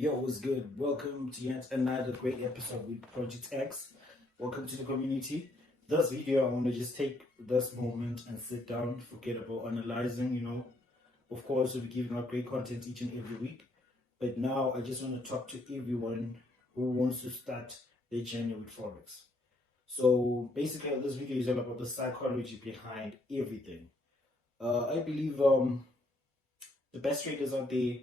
Yo, what's good? Welcome to yet another great episode with Project X. Welcome to the community. This video, I want to just take this moment and sit down, forget about analyzing. Of course, we'll be giving out great content each and every week. But now, I just want to talk to everyone who wants to start their journey with Forex. So, basically, this video is all about the psychology behind everything. I believe the best traders out there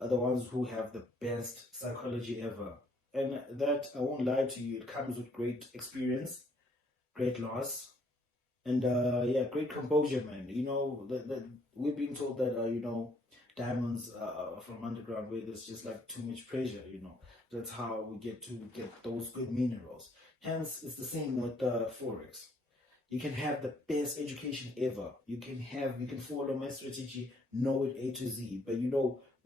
are the ones who have the best psychology ever. And that, I won't lie to you, it comes with great experience, great loss, and great composure, man. We're being told that, diamonds are from underground where there's just like too much pressure. That's how we get to get those good minerals. Hence, it's the same with Forex. You can have the best education ever. You can follow my strategy, know it A to Z, but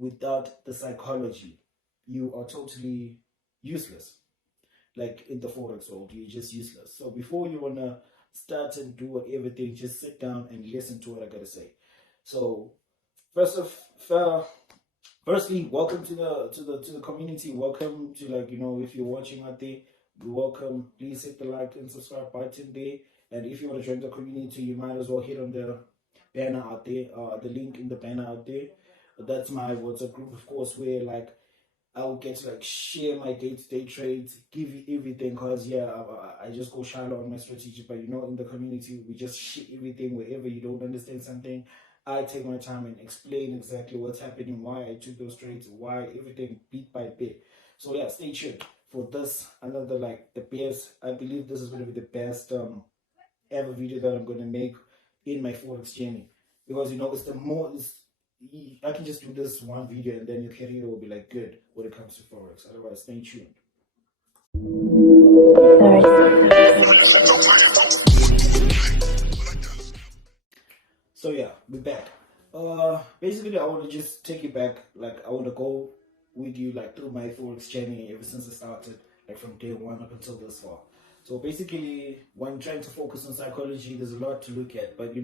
without the psychology, you are totally useless. Like in the Forex world, you're just useless. So before you wanna start and do everything, just sit down and listen to what I gotta say. So firstly, welcome to the community. Welcome to, if you're watching out there, you're welcome. Please hit the like and subscribe button there. And if you want to join the community, you might as well hit on the banner out there, the link in the banner out there. That's my WhatsApp group, of course, where I will get to share my day-to-day trades, give you everything, because I just go shallow on my strategy. But in the community, we just share everything. Wherever you don't understand something, I take my time and explain exactly what's happening, why I took those trades, why everything bit by bit. So yeah, stay tuned for this, another the best. I believe this is going to be the best ever video that I'm going to make in my Forex journey, because I can just do this one video and then your career will be good when it comes to Forex. Otherwise, stay tuned. So yeah, we're back. Basically, I want to just take you back. I want to go with you through my Forex journey ever since I started, from day one up until this far. So basically, when trying to focus on psychology, there's a lot to look at. But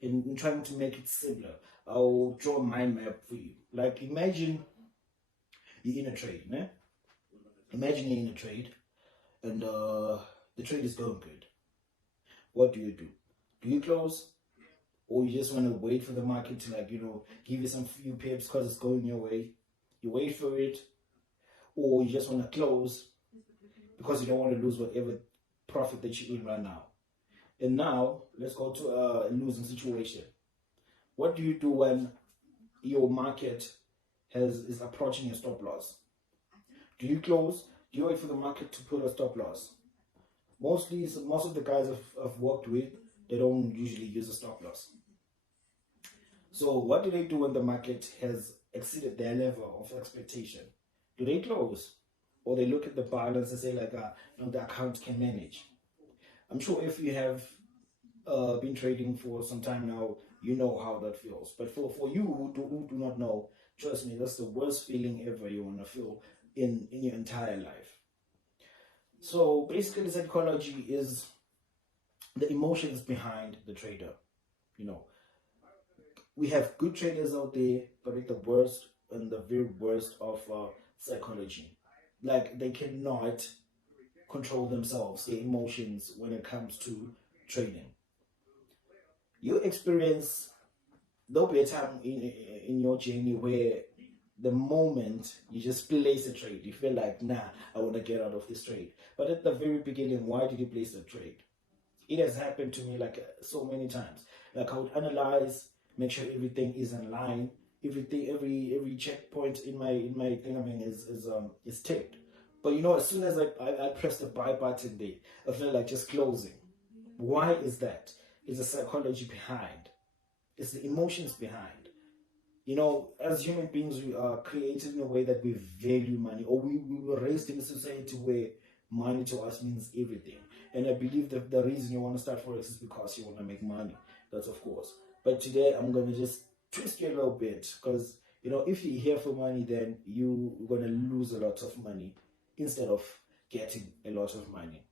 in trying to make it simpler, I'll draw a mind map for you. Imagine you're in a trade, né? Imagine you're in a trade, and the trade is going good. What do? Do you close, or you just want to wait for the market to give you some few pips because it's going your way? You wait for it, or you just want to close because you don't want to lose whatever profit that you're in right now. And now let's go to a losing situation. What do you do when your market is approaching your stop loss? Do you close? Do you wait for the market to put a stop loss? Most of the guys I've worked with, they don't usually use a stop loss. So what do they do when the market has exceeded their level of expectation? Do they close? Or they look at the balance and say the account can manage? I'm sure if you have been trading for some time now, you know how that feels. But for you who do not know, trust me, that's the worst feeling ever you want to feel in your entire life. So basically, psychology is the emotions behind the trader. We have good traders out there, but it's the worst and the very worst of psychology. They cannot control themselves, their emotions, when it comes to trading. You experience, there'll be a time in your journey where the moment you just place a trade, you feel nah, I want to get out of this trade. But at the very beginning, why did you place a trade? It has happened to me so many times. I would analyze, make sure everything is in line, every checkpoint in my thing is ticked. But as soon as I press the buy button there, I feel like just closing. Why is that? It's the psychology behind. It's the emotions behind. As human beings, we are created in a way that we value money, or we were raised in a society where money to us means everything. And I believe that the reason you want to start Forex is because you want to make money. That's of course. But today I'm going to just twist you a little bit, because if you're here for money, then you're going to lose a lot of money instead of getting a lot of money.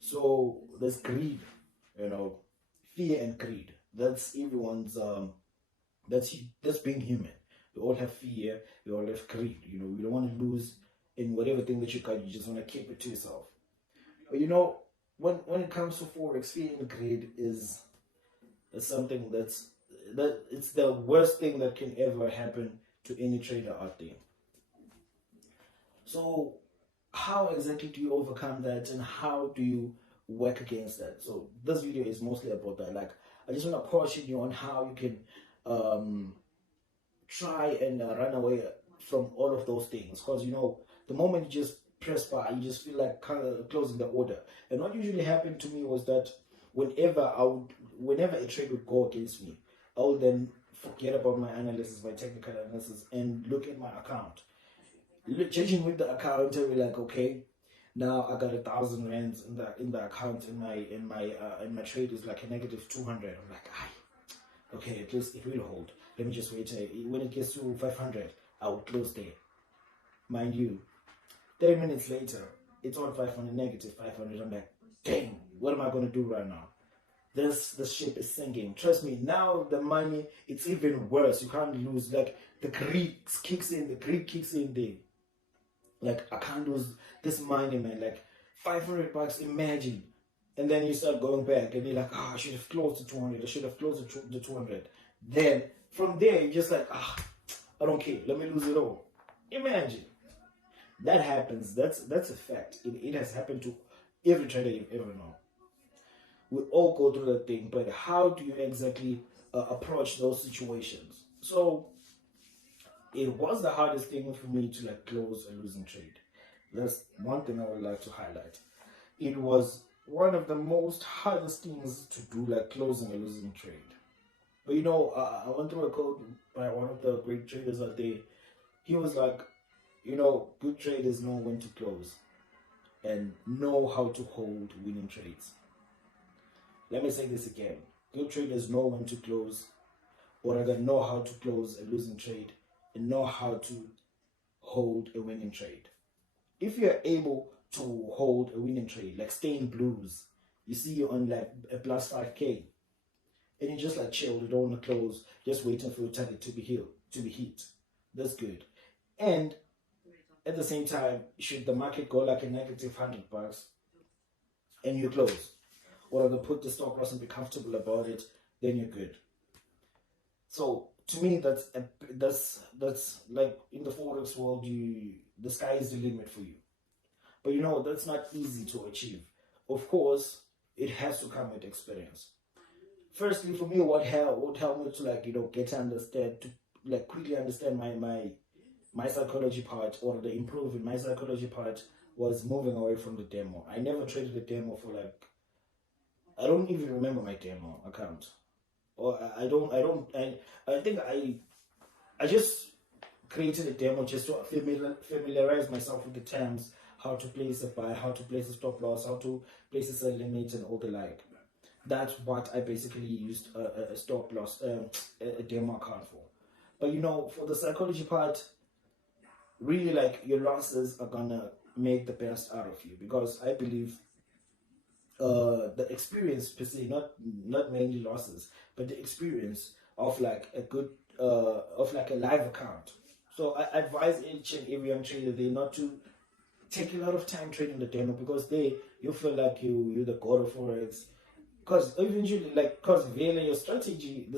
So there's greed, fear and greed. That's everyone's that's being human. We all have fear. We all have greed. You know, you don't want to lose in whatever thing that you got. You just want to keep it to yourself. But you know, when it comes to Forex, fear and greed is something that it's the worst thing that can ever happen to any trader out there. So how exactly do you overcome that, and how do you work against that? So this video is mostly about that. Like, I just want to caution you on how you can try and run away from all of those things, because you know, the moment you just press buy, you just feel like kind of closing the order. And what usually happened to me was that whenever a trade would go against me, I would then forget about my analysis, my technical analysis, and look at my account. Changing with the account, I'll be like, okay, now I got 1,000 rands in the account, in my trade is like a negative 200. I'm like, okay, at least it will hold. Let me just wait. When it gets to 500, I will close there. Mind you, 30 minutes later, it's on 500, negative 500. I'm like, dang, what am I going to do right now? The ship is sinking. Trust me, now the money, it's even worse. You can't lose. Like, the greed kicks in. The greed kicks in there. Like, I can't lose this money, man. Like, 500 bucks, imagine. And then you start going back and you're like, I should have closed the 200. I should have closed the 200. Then from there, you're just like, I don't care. Let me lose it all. Imagine. That happens. That's a fact. It has happened to every trader you've ever known. We all go through that thing, but how do you exactly approach those situations? So it was the hardest thing for me to like close a losing trade. That's one thing I would like to highlight. It was one of the most hardest things to do, like closing a losing trade. But you know, I went through a quote by one of the great traders out there. He was like, you know, good traders know when to close and know how to hold winning trades. Let me say this again. Good traders know when to close, or rather know how to close a losing trade and know how to hold a winning trade. If you're able to hold a winning trade, like stay in blues, you see you're on like a plus 5k, and you just like chill, you don't want to close, just waiting for your target to be hit. That's good. And at the same time, should the market go like a negative 100 bucks and you close, or to put the stop loss and be comfortable about it, then you're good. So to me, that's like in the Forex world, the sky is the limit for you. But you know, that's not easy to achieve. Of course, it has to come with experience. Firstly, for me, what helped me to like, you know, get to understand, to like quickly understand my psychology part, or the improve in my psychology part, was moving away from the demo. I never traded the demo for like, I don't even remember my demo account. Or I think I just created a demo just to familiarize myself with the terms, how to place a buy, how to place a stop loss, how to place a sell limit, and all the like. That's what I basically used a stop loss, a demo account for. But you know, for the psychology part, really like your losses are gonna make the best out of you, because I believe the experience per se, not mainly losses, but the experience of like a good of like a live account. So I advise each and every young trader there not to take a lot of time trading the demo, because you feel like you're the god of Forex. Because eventually, like, because really the strategy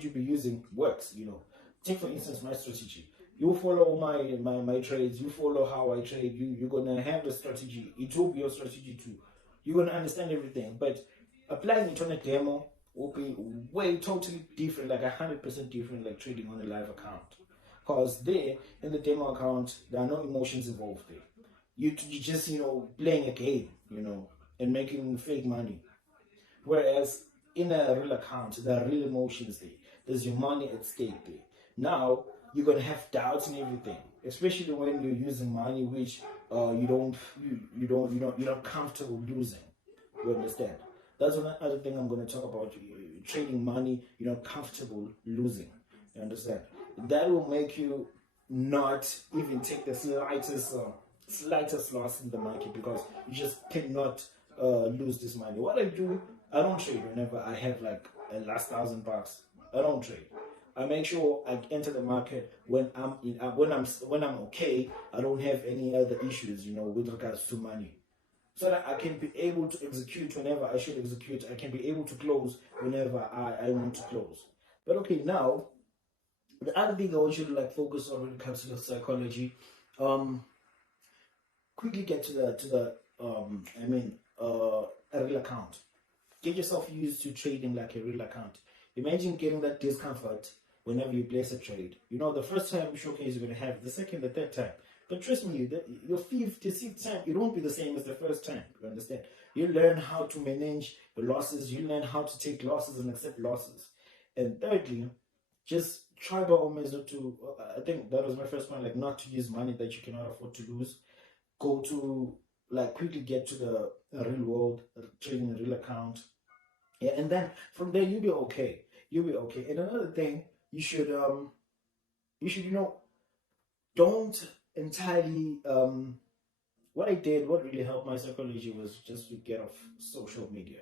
you'll be using works, you know. Take for instance my strategy. You follow my trades, you follow how I trade, you're gonna have the strategy. It will be your strategy too. You're gonna understand everything. But applying it on a demo will be way totally different, like 100% different, like trading on a live account. Because there, in the demo account, there are no emotions involved there. You just, you know, playing a game, you know, and making fake money. Whereas in a real account, there are real emotions there. There's your money at stake there. Now you're gonna have doubts and everything, especially when you're using money which you're not comfortable losing. You understand? That's another thing I'm gonna talk about. Trading money you're not comfortable losing. You understand? That will make you not even take the slightest loss in the market, because you just cannot lose this money. What I do, I don't trade whenever I have like a last $1,000. I don't trade. I make sure I enter the market when when I'm okay. I don't have any other issues, with regards to money, so that I can be able to execute whenever I should execute. I can be able to close whenever I want to close. But okay, now the other thing I want you to focus on when it comes to the psychology, um, quickly get a real account. Get yourself used to trading like a real account. Imagine getting that discomfort whenever you place a trade. The first time showcase you're going to have, the second, the third time. But trust me, your fifth to sixth time, it won't be the same as the first time. You understand? You learn how to manage the losses. You learn how to take losses and accept losses. And thirdly, just try by all means not to. I think that was my first point. Not to use money that you cannot afford to lose. Go to quickly get to the real world, trading a real account. Yeah, and then from there you'll be okay. You'll be okay. And another thing, you should don't entirely what really helped my psychology was just to get off social media.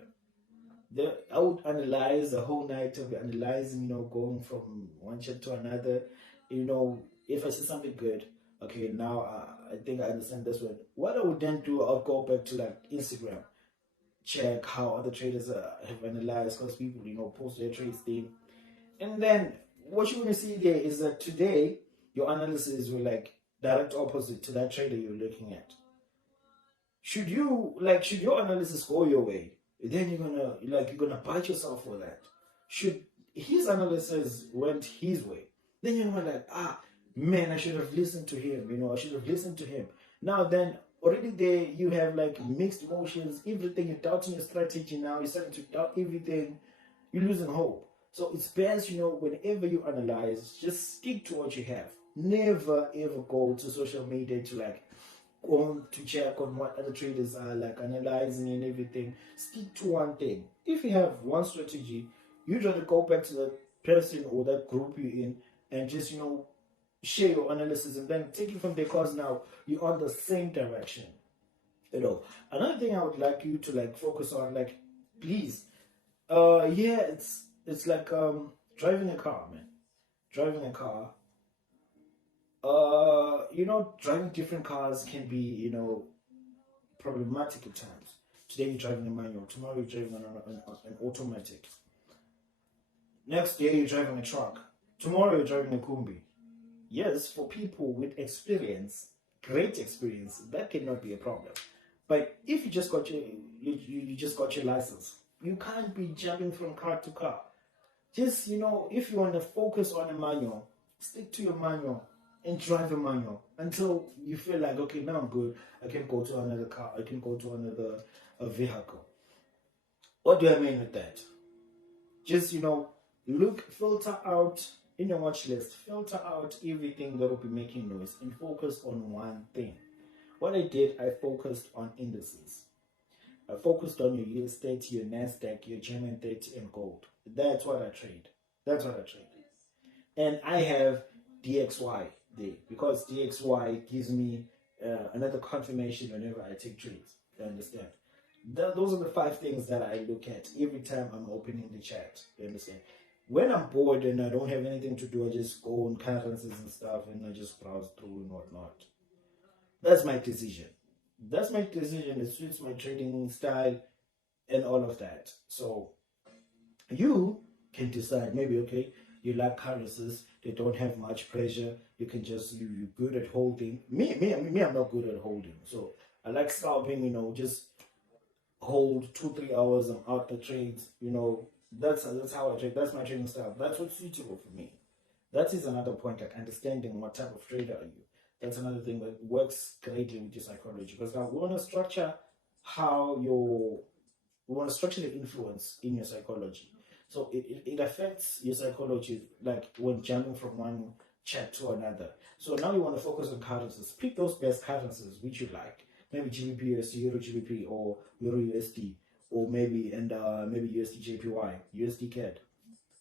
I would analyze the whole night of analyzing, going from one chat to another. If I see something good, okay, now I think I understand this one. What I would then do, I'll go back to Instagram, check how other traders have analyzed, because people, post their trades thing. And then what you're going to see there is that today your analysis will direct opposite to that trader you're looking at. Should your analysis go your way, then you're gonna bite yourself for that. Should his analysis went his way, then you're man, I should have listened to him. I should have listened to him. Now then, already there you have mixed emotions, everything. You're doubting your strategy now. You're starting to doubt everything. You're losing hope. So it's best, whenever you analyze, just stick to what you have. Never ever go to social media to on to check on what other traders are analyzing and everything. Stick to one thing. If you have one strategy, you try to go back to that person or that group you're in and just share your analysis and then take it from there, because now you're on the same direction. Another thing I would like you to focus on, please, yeah, it's driving a car, man. Driving a car. Driving different cars can be, problematic at times. Today you're driving a manual, tomorrow you're driving an automatic. Next day you're driving a truck, tomorrow you're driving a Kumbi. Yes, for people with experience, great experience, that cannot be a problem. But if you just got you just got your license, you can't be jumping from car to car. Just if you want to focus on a manual, stick to your manual and drive a manual until you feel okay, now I'm good. I can go to another car. I can go to another vehicle. What do I mean with that? Just filter out in your watch list. Filter out everything that will be making noise and focus on one thing. What I did, I focused on indices. I focused on your US 30, your NASDAQ, your German 30, and gold. That's what I trade. And I have DXY there because DXY gives me another confirmation whenever I take trades. You understand? Those are the 5 things that I look at every time I'm opening the chart. You understand? When I'm bored and I don't have anything to do, I just go on currencies and stuff and I just browse through and whatnot. That's my decision. It suits my trading style and all of that. So you can decide, maybe, okay, you like currencies, they don't have much pressure, you can just, you're good at holding. Me, I'm not good at holding. So I like scalping, just hold 2-3 hours, I'm out the trades, that's how I trade. That's my trading style. That's what's suitable for me. That is another point, understanding what type of trader are you. That's another thing that works greatly with your psychology, because now we want to structure the influence in your psychology. So it affects your psychology, when jumping from one chat to another. So now you want to focus on currencies. Pick those best currencies which you like. Maybe GBP USD, Euro GBP, or Euro USD, or maybe USD JPY, USD CAD.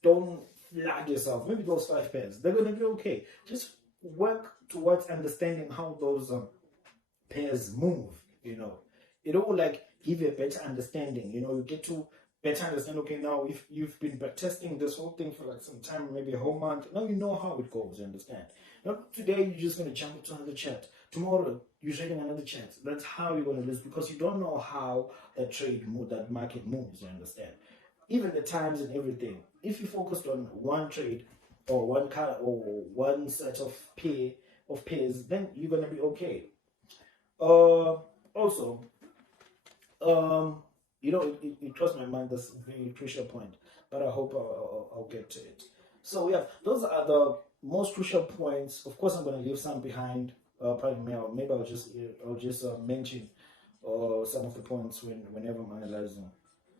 Don't flood yourself. Maybe those 5 pairs, they're going to be okay. Just work towards understanding how those pairs move. It will give you a better understanding. You get to better understand, okay, now if you've been testing this whole thing for like some time, maybe a whole month, now you know how it goes, you understand? Not today you're just going to jump into another chat. Tomorrow you're trading another chat. That's how you're going to lose, because you don't know how that market moves, you understand? Even the times and everything. If you focused on one trade or one car or one set of pairs, then you're going to be okay. Also, it crossed my mind, this very crucial point, but I hope I'll get to it. So yeah, those are the most crucial points. Of course, I'm going to leave some behind. Pardon me. Maybe I'll just mention some of the points whenever I'm analyzing.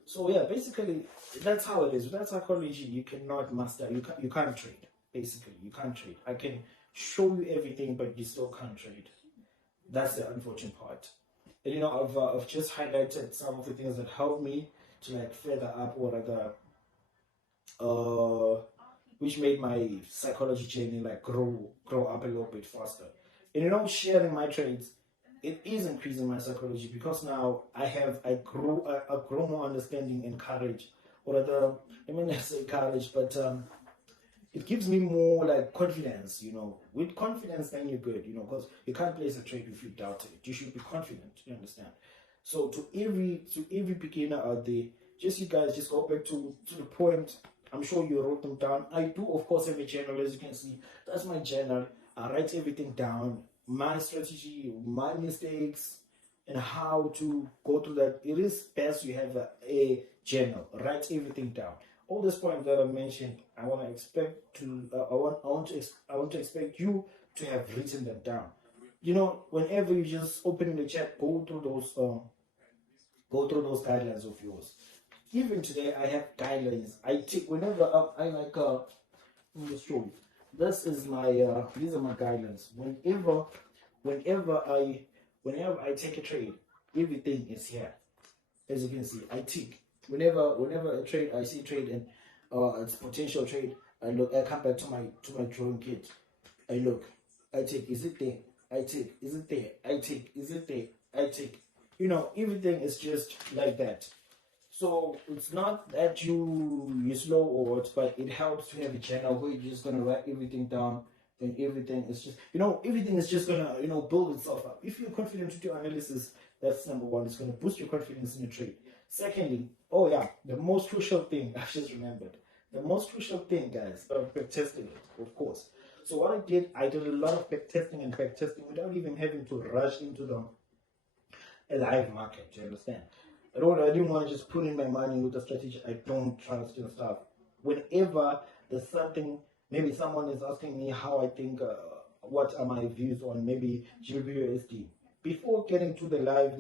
So yeah, basically that's how it is. Without psychology, you cannot master. You can't trade. Basically, you can't trade. I can show you everything, but you still can't trade. That's the unfortunate part. And I've just highlighted some of the things that help me to like further up or rather which made my psychology journey like grow up a little bit faster. And sharing my trades, it is increasing my psychology, because now I grow more understanding and courage. Or rather, I mean, I say courage, but it gives me more like confidence. With confidence, then you're good. Because you can't place a trade if you doubt it. You should be confident. You understand? So to every beginner out there, you guys just go back to the point. I'm sure you wrote them down. I do, of course, have a journal. As you can see, that's my journal. I write everything down, my strategy, my mistakes, and how to go through that. It is best you have a journal. Write everything down. All these points that I mentioned, I want to expect you to have written them down. Whenever you just open the chat, go through those guidelines of yours. Even today, I have guidelines. I take whenever I like. Let me just show you. These are my guidelines. Whenever I take a trade, everything is here. As you can see, I tick. Whenever I see trade and it's potential trade, I come back to my drawing kit. I look. I take. Is it there? I take. Is it there? I take. Is it there? I take. Everything is just like that. So it's not that you're slow or what, but it helps to have a channel where you're just gonna write everything down, and everything is just everything is just gonna build itself up. If you're confident with your analysis, that's number one. It's gonna boost your confidence in your trade. Secondly, oh yeah, the most crucial thing I've just remembered. The most crucial thing, guys, back testing it, of course. So what I did a lot of back testing without even having to rush into a live market. You understand? I didn't want to just put in my money with a strategy I don't trust and stuff. Whenever there's something, maybe someone is asking me how I think, what are my views on maybe GBPUSD. Before getting to the live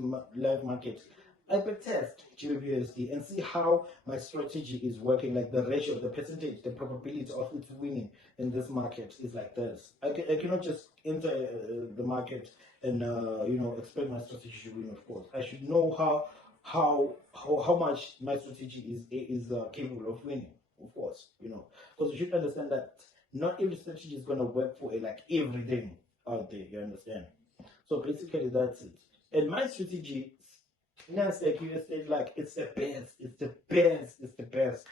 market, I backtest GBPUSD and see how my strategy is working, like the ratio, the percentage, the probability of it winning in this market is like this. I cannot just enter the market and expect my strategy to win. Of course, I should know how much my strategy is capable of winning. Of course, because you should understand that not every strategy is going to work for like everything out there. You understand? So basically, that's it. And my strategy, Nasdaq USA, like it's the best. It's the best. It's the best.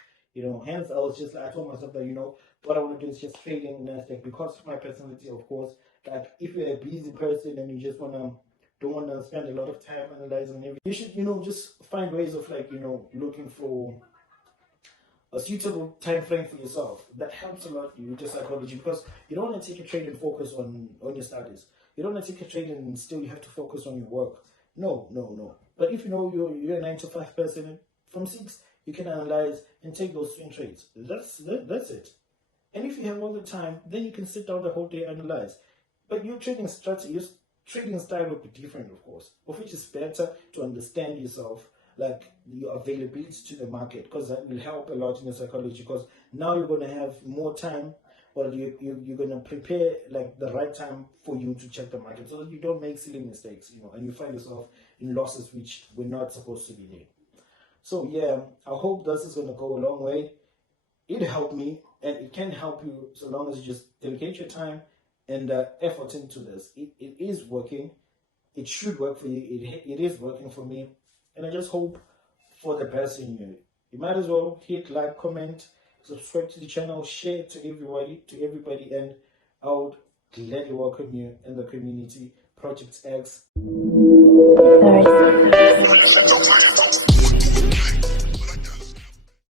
Hence I told myself that what I want to do is just trade in Nasdaq, because of my personality, of course. Like if you're a busy person and you just don't want to spend a lot of time analyzing everything, you should just find ways of looking for a suitable time frame for yourself. That helps a lot with your psychology, because you don't want to take a trade and focus on your studies. You don't want to take a trade and still you have to focus on your work. No. But if you're a 9 to 5 person, from 6 you can analyze and take those swing trades. That's it. And if you have all the time, then you can sit down the whole day and analyze. But your trading strategy, your trading style will be different, of course, of which is better to understand yourself, like your availability to the market, because that will help a lot in your psychology, because now you're going to have more time, or you're going to prepare like the right time for you to check the market, so that you don't make silly mistakes, and you find yourself in losses which were not supposed to be there. So yeah, I hope this is going to go a long way. It helped me, and it can help you, so long as you just dedicate your time and effort into this. It is working. It should work for you. It is working for me, and I just hope for the best in you. you might as well hit like, comment, subscribe to the channel, share to everybody, and I would gladly welcome you in the community. Project X.